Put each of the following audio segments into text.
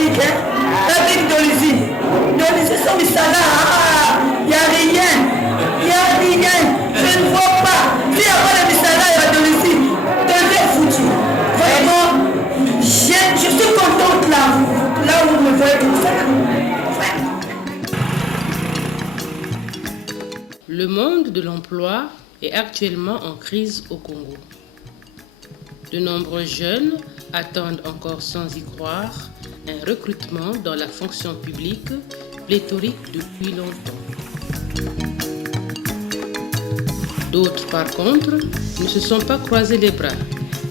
pique, la pique d'Olivier. D'Olivier, c'est Missala. Il n'y a rien. Il n'y a rien. Je ne vois pas. S'il n'y a pas de Missala, il y a d'Olivier. T'es foutu. Vraiment, je suis contente là où vous me voyez comme ça. Le monde de l'emploi est actuellement en crise au Congo. De nombreux jeunes attendent encore sans y croire un recrutement dans la fonction publique pléthorique depuis longtemps. D'autres, par contre, ne se sont pas croisés les bras.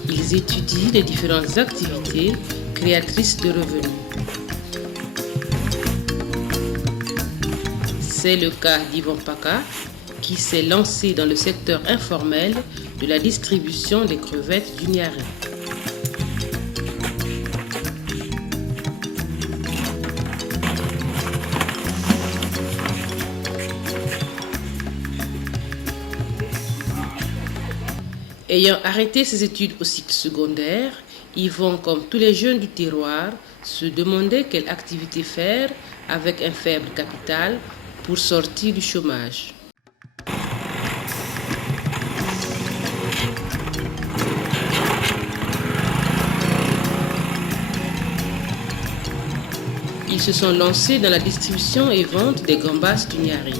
Ils étudient les différentes activités créatrices de revenus. C'est le cas d'Yvon Paka, qui s'est lancé dans le secteur informel de la distribution des crevettes du Niari. Ayant arrêté ses études au cycle secondaire, Yvon, comme tous les jeunes du terroir, se demandait quelle activité faire avec un faible capital pour sortir du chômage. Ils se sont lancés dans la distribution et vente des gambas du Niari.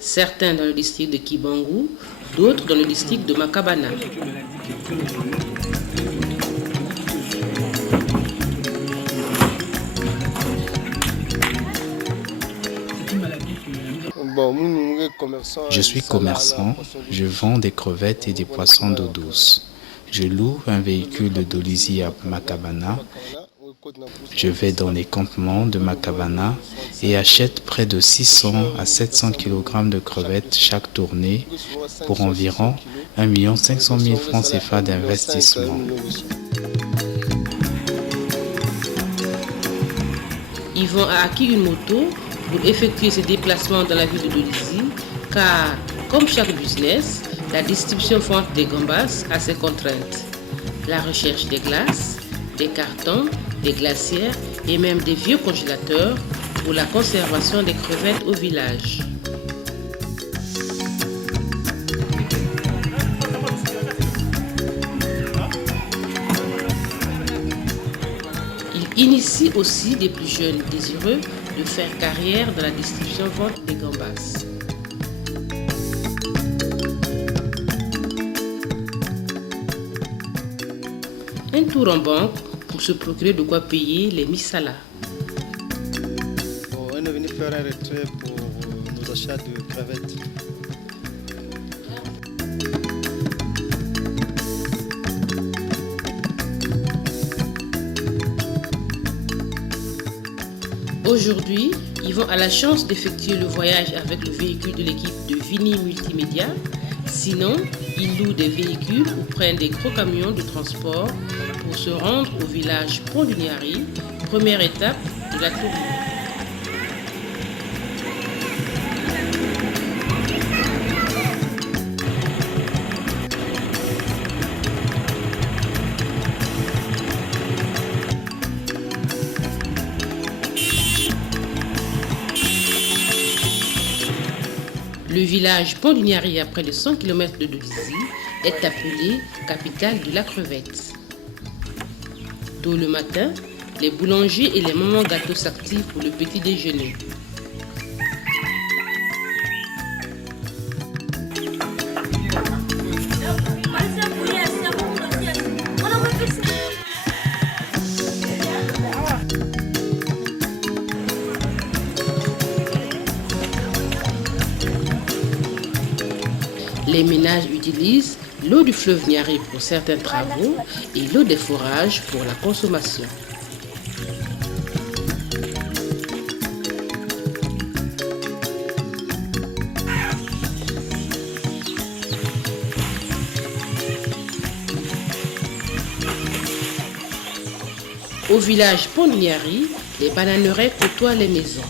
Certains dans le district de Kibangu, d'autres dans le district de Makabana. Je suis commerçant, je vends des crevettes et des poissons d'eau douce. Je loue un véhicule de Dolisie à Makabana. Je vais dans les campements de Makabana et achète près de 600 à 700 kg de crevettes chaque tournée pour environ 1 500 000 francs CFA d'investissement. Yvon a acquis une moto pour effectuer ses déplacements dans la ville de Dolisie, car, comme chaque business, la distribution-vente des gambas a ses contraintes. La recherche des glaces, des cartons, des glacières et même des vieux congélateurs pour la conservation des crevettes au village. Il initie aussi des plus jeunes désireux de faire carrière dans la distribution-vente des gambas. Un tour en banque pour se procurer de quoi payer les missalas. On est venu faire un retrait pour nos achats de crevettes. Aujourd'hui, Yvon a la chance d'effectuer le voyage avec le véhicule de l'équipe de Vini Multimédia. Sinon, il loue des véhicules ou prend des gros camions de transport pour se rendre au village Pont du Niari, première étape de la tournée. Le village Pont du Niari, à près de 100 km de Dolisie, est appelé capitale de la crevette. Tôt le matin, les boulangers et les mamans gâteaux s'activent pour le petit déjeuner. Les ménages utilisent l'eau du fleuve Niari pour certains travaux et l'eau des forages pour la consommation. Au village Pont du Niari, les bananeraies côtoient les maisons.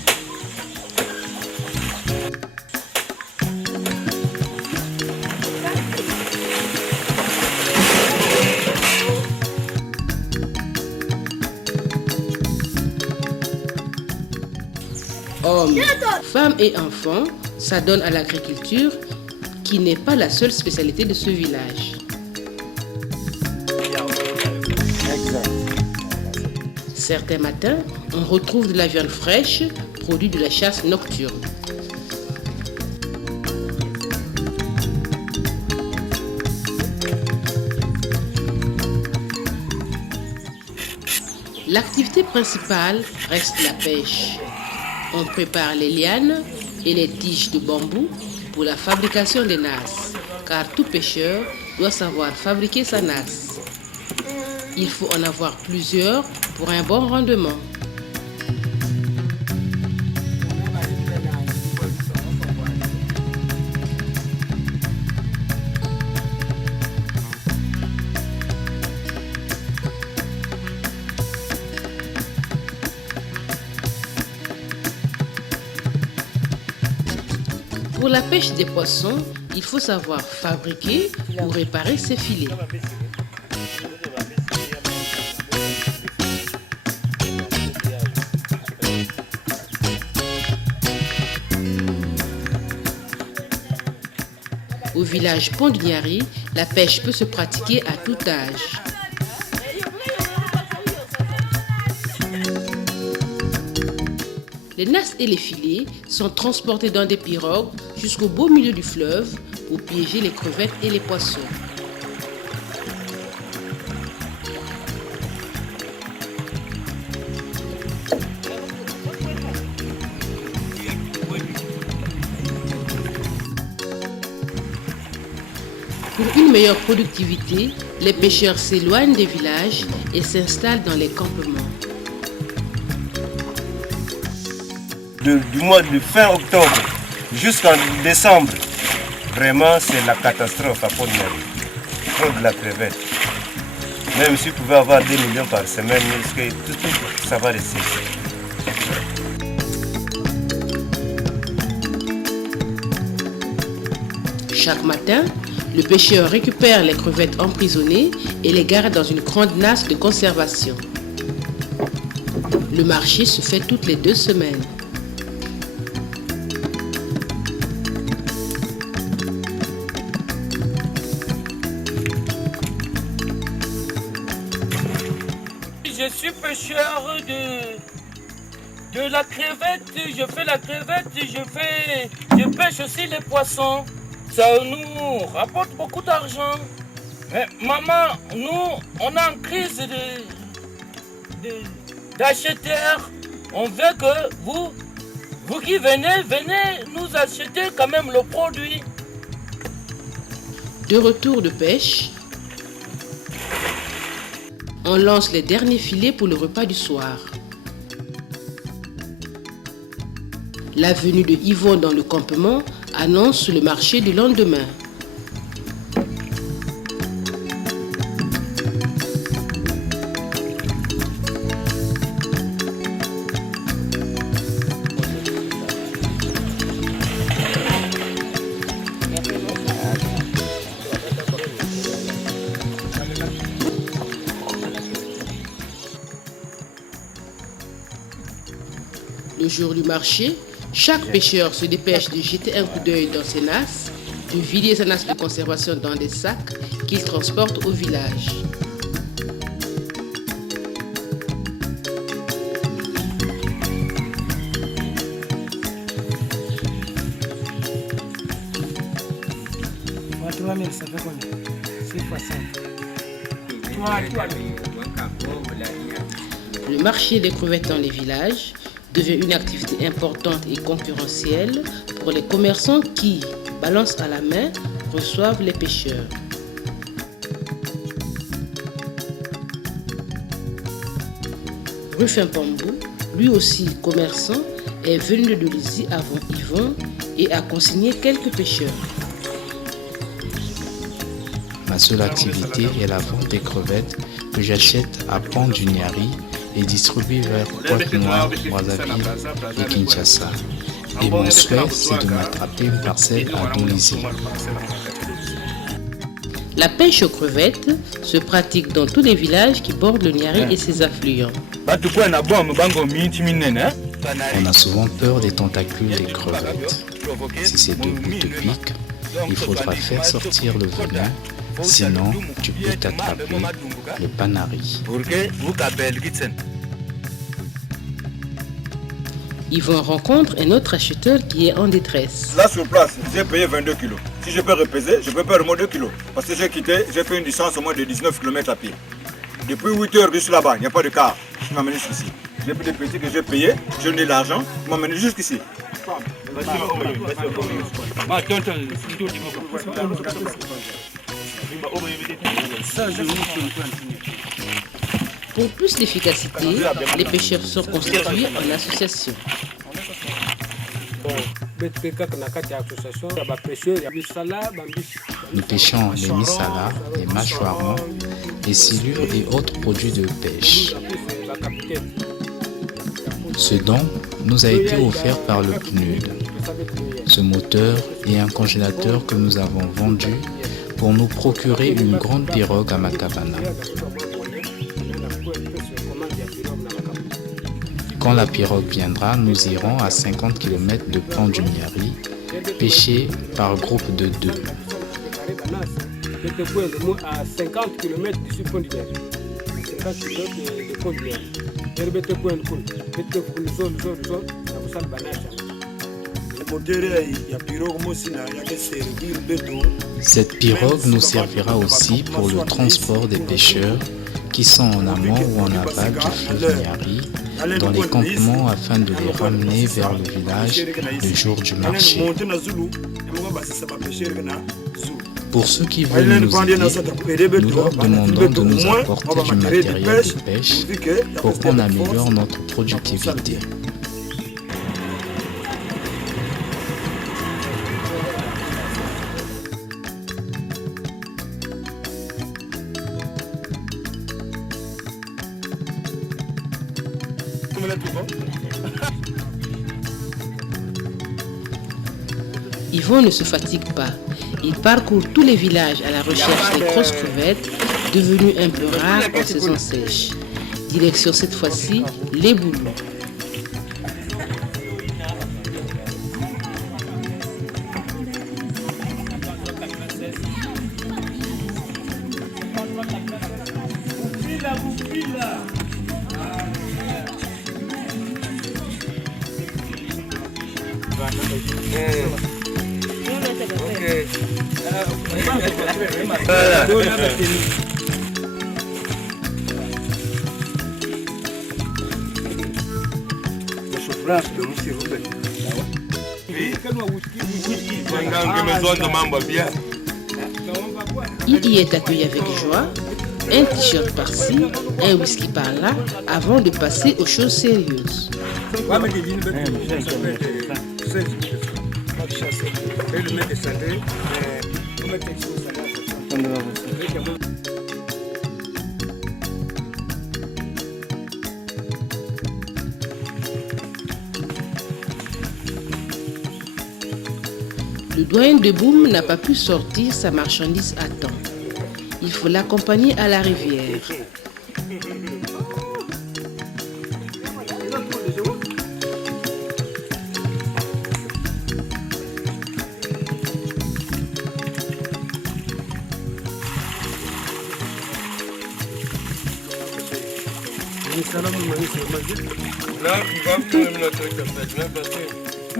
Hommes, femmes et enfants s'adonnent à l'agriculture qui n'est pas la seule spécialité de ce village. Certains matins, on retrouve de la viande fraîche, produit de la chasse nocturne. L'activité principale reste la pêche. On prépare les lianes et les tiges de bambou pour la fabrication des nasses, car tout pêcheur doit savoir fabriquer sa nasse. Il faut en avoir plusieurs pour un bon rendement. Pour la pêche des poissons, il faut savoir fabriquer ou réparer ses filets. Au village Pont-du-Niari, la pêche peut se pratiquer à tout âge. Les nasses et les filets sont transportés dans des pirogues jusqu'au beau milieu du fleuve pour piéger les crevettes et les poissons. Pour une meilleure productivité, les pêcheurs s'éloignent des villages et s'installent dans les campements. Du mois de fin octobre jusqu'en décembre, vraiment c'est la catastrophe à Pont-du-Niari. Trop de la crevette. Même si vous pouvez avoir 2 millions par semaine, tout ça va rester. Chaque matin, le pêcheur récupère les crevettes emprisonnées et les garde dans une grande nasse de conservation. Le marché se fait toutes les 2 semaines. Je suis pêcheur de la crevette, je fais la crevette, je pêche aussi les poissons. Ça nous rapporte beaucoup d'argent. Mais maman, nous, on est en crise d'acheteurs. On veut que vous qui venez nous acheter quand même le produit. De retour de pêche, on lance les derniers filets pour le repas du soir. La venue de Yvon dans le campement annonce le marché du lendemain. Le jour du marché, chaque pêcheur se dépêche de jeter un coup d'œil dans ses nasses, de vider sa nasse de conservation dans des sacs qu'il transporte au village. Ça fait combien? C'est quoi ça? Le marché des crevettes dans les villages devient une activité importante et concurrentielle pour les commerçants qui, balance à la main, reçoivent les pêcheurs. Rufin Pambou, lui aussi commerçant, est venu de Dolisie avant Yvon et a consigné quelques pêcheurs. Ma seule activité est la vente des crevettes que j'achète à Pont-du-Niari et distribue vers Pointe-Noire, Brazzaville et Kinshasa. Et mon souhait, c'est de m'attraper une parcelle à Dolisie. La pêche aux crevettes se pratique dans tous les villages qui bordent le Niari et ses affluents. On a souvent peur des tentacules des crevettes. Si ces deux bouts te piquent, il faudra faire sortir le venin, sinon tu peux t'attraper le panari. Yvon rencontre un autre acheteur qui est en détresse. Là sur place, j'ai payé 22 kilos. Si je peux repaiser, je peux perdre moins 2 kilos. Parce que j'ai quitté, j'ai fait une distance au moins de 19 km à pied. Depuis 8 heures, je suis là-bas, il n'y a pas de car. Je m'amène jusqu'ici. J'ai pris des petits que j'ai payés, je donne de l'argent, je m'amène jusqu'ici. Pour plus d'efficacité, les pêcheurs sont constitués en association. Nous pêchons les missalas, les mâchoirons, les silures et autres produits de pêche. Ce don nous a été offert par le PNUD. Ce moteur et un congélateur que nous avons vendu pour nous procurer une grande pirogue à Makabana. Quand la pirogue viendra, nous irons à 50 km de Pont du Miari, pêcher par groupe de 2. À 50 km du Pont du Miari. 50 km de Pont du Miari. Cette pirogue nous servira aussi pour le transport des pêcheurs qui sont en amont ou en aval du fleuve Miari dans les campements afin de les ramener vers le village le jour du marché. Pour ceux qui veulent nous aider, nous leur demandons de nous apporter du matériel de pêche pour qu'on améliore notre productivité. Yvon ne se fatigue pas. Il parcourt tous les villages à la recherche des grosses crevettes, devenues un peu rares en saison sèche. Direction cette fois-ci, les Boulous. Il y est accueilli avec joie, un t-shirt par-ci, un whisky par-là, avant de passer aux choses sérieuses. Le doyen de Boum n'a pas pu sortir sa marchandise à temps. Il faut l'accompagner à la rivière. Là, il va même notre café, même parce que...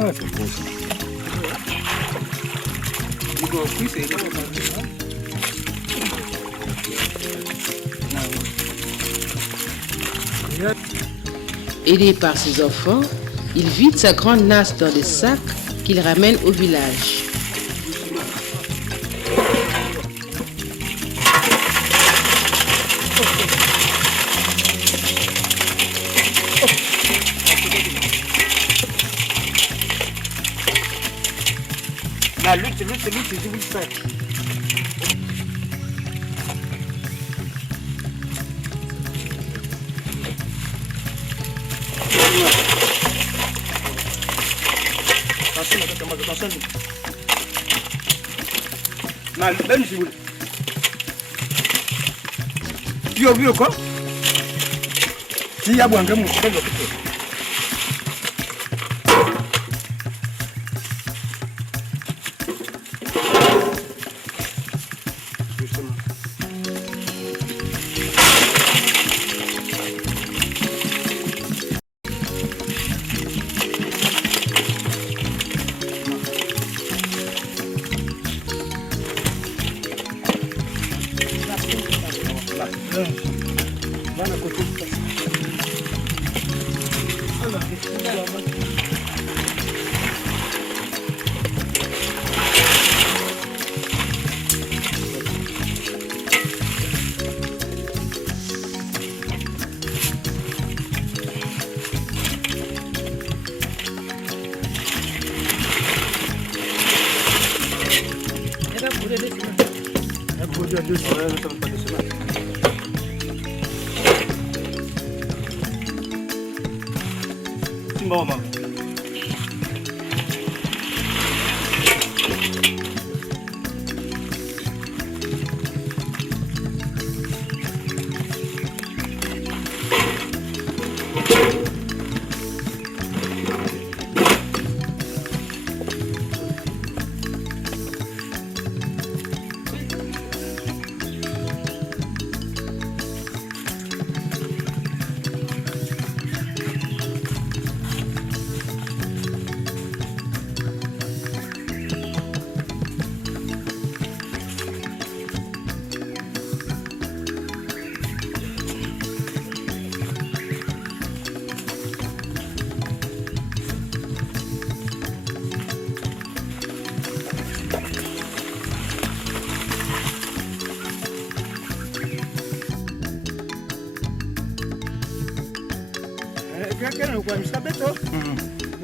Ah, c'est beau ça. Aidé par ses enfants, il vide sa grande nasse dans des sacs qu'il ramène au village. La lutte, je vous le fais. Attention. Même si vous... Tu as vu quoi? Si y a bon,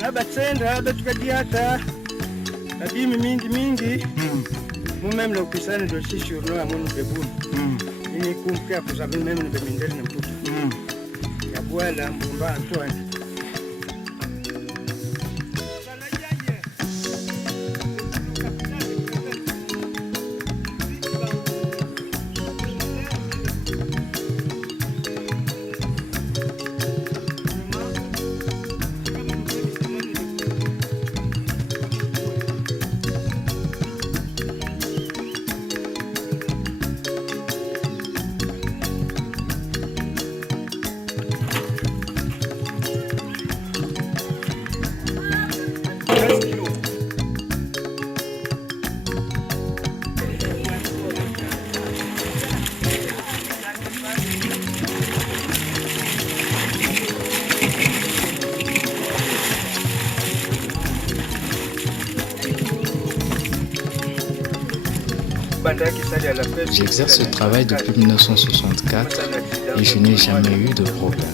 Nabatsenda batukadiata abimi mingi mumeme le pisane do sisho no amonu bebu ni kumpia kusabi meme ne bemindele ne mputu ya bwala mbumba Antoine J'exerce ce travail depuis 1964 et je n'ai jamais eu de problème.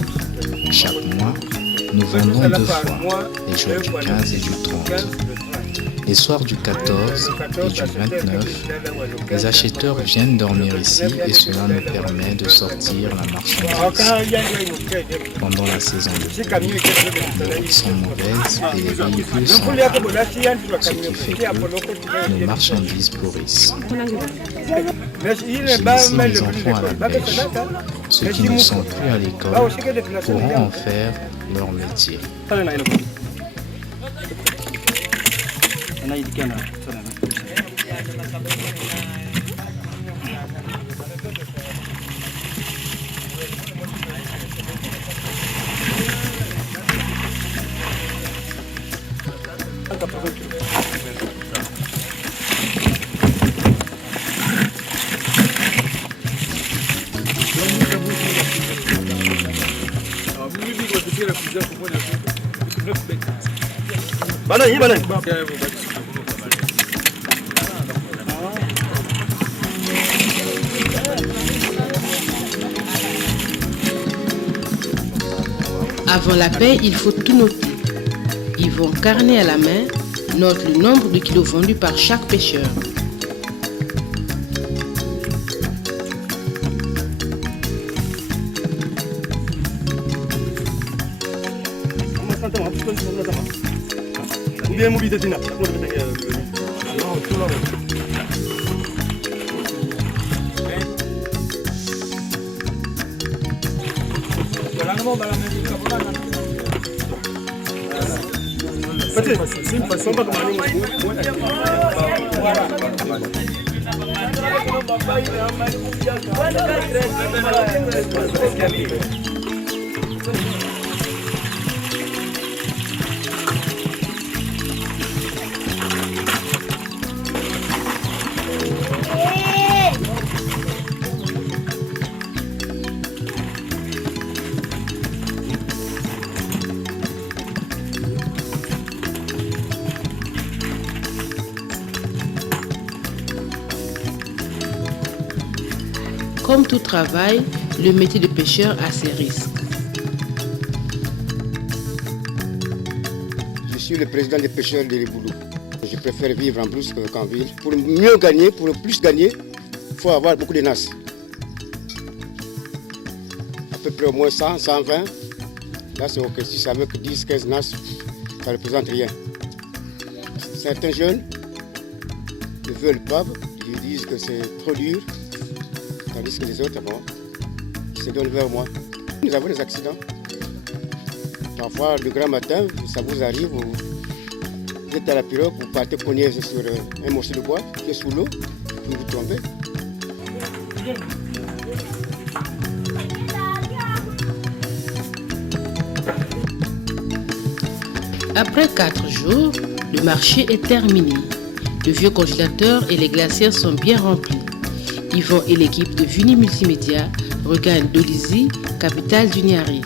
Chaque mois, nous vendons 2 fois, les jours du 15 et du 30. Les soirs du 14 et du 29, les acheteurs viennent dormir ici et cela nous permet de sortir la marchandise. Pendant la saison de pluie, les routes sont mauvaises et les véhicules sont rares, ce qui fait que nos marchandises pourrissent. J'ai laissé mes enfants à la pêche. Ceux qui ne sont plus à l'école pourront en faire leur métier. Avant la paie, il faut tout noter. Ils vont carnet à la main, notent le nombre de kilos vendus par chaque pêcheur. Comme tout travail, le métier de pêcheur a ses risques. Je suis le président des pêcheurs de Riboulou. Je préfère vivre en brousse qu'en ville. Pour mieux gagner, pour plus gagner, il faut avoir beaucoup de nasses. À peu près au moins 100, 120. Là, c'est ok. Si c'est avec 10, 15 nasses, ça ne représente rien. Certains jeunes ne veulent pas. Ils disent que c'est trop dur. Tandis que les autres, bon, ils se donnent vers moi. Nous avons des accidents. Parfois, le grand matin, ça vous arrive, vous êtes à la pirogue, vous partez cogner sur un morceau de bois qui est sous l'eau, puis vous tombez. Après 4 jours, le marché est terminé. Le vieux congélateur et les glacières sont bien remplis. Yvon et l'équipe de Vuni Multimédia regagnent Dolisie, capitale du Niari.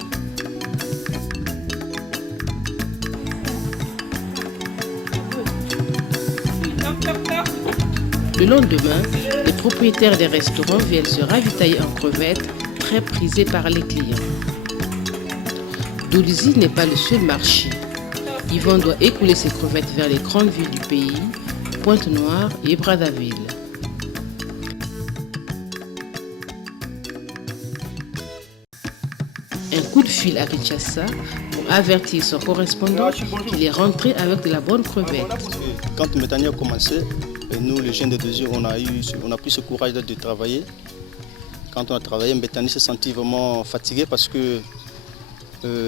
Le lendemain, les propriétaires des restaurants viennent se ravitailler en crevettes, très prisées par les clients. Dolisie n'est pas le seul marché. Yvon doit écouler ses crevettes vers les grandes villes du pays, Pointe-Noire et Brazzaville. Un coup de fil à Kinshasa pour avertir son correspondant qu'il est rentré avec de la bonne crevette. Quand Métanie a commencé, nous les jeunes de Dolisie, on a pris ce courage de travailler. Quand on a travaillé, Métanie s'est senti vraiment fatigué parce que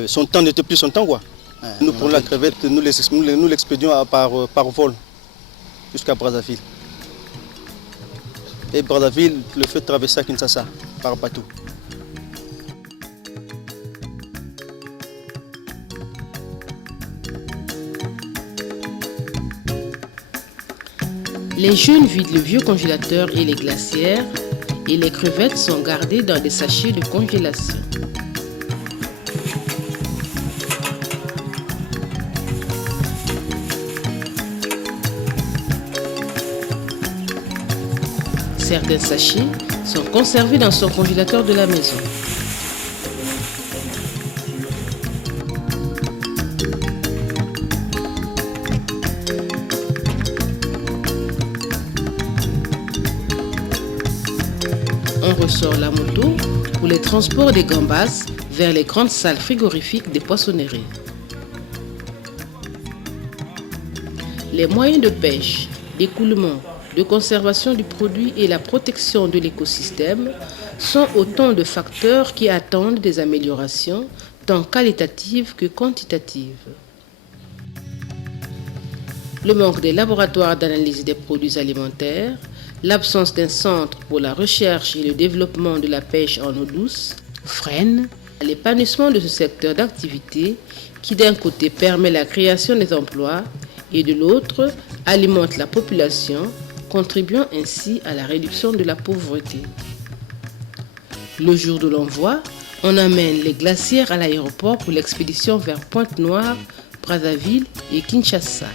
son temps n'était plus son temps, quoi. Nous prenons la crevette, nous l'expédions par vol jusqu'à Brazzaville. Et Brazzaville le fait traverser à Kinshasa par bateau. Les jeunes vident le vieux congélateur et les glacières et les crevettes sont gardées dans des sachets de congélation. Certains sachets sont conservés dans son congélateur de la maison. On ressort la moto pour les transports des gambas vers les grandes salles frigorifiques des poissonneries. Les moyens de pêche, d'écoulement, de conservation du produit et la protection de l'écosystème sont autant de facteurs qui attendent des améliorations tant qualitatives que quantitatives. Le manque des laboratoires d'analyse des produits alimentaires, l'absence d'un centre pour la recherche et le développement de la pêche en eau douce freinent l'épanouissement de ce secteur d'activité qui d'un côté permet la création des emplois et de l'autre alimente la population, contribuant ainsi à la réduction de la pauvreté. Le jour de l'envoi, on amène les glacières à l'aéroport pour l'expédition vers Pointe-Noire, Brazzaville et Kinshasa.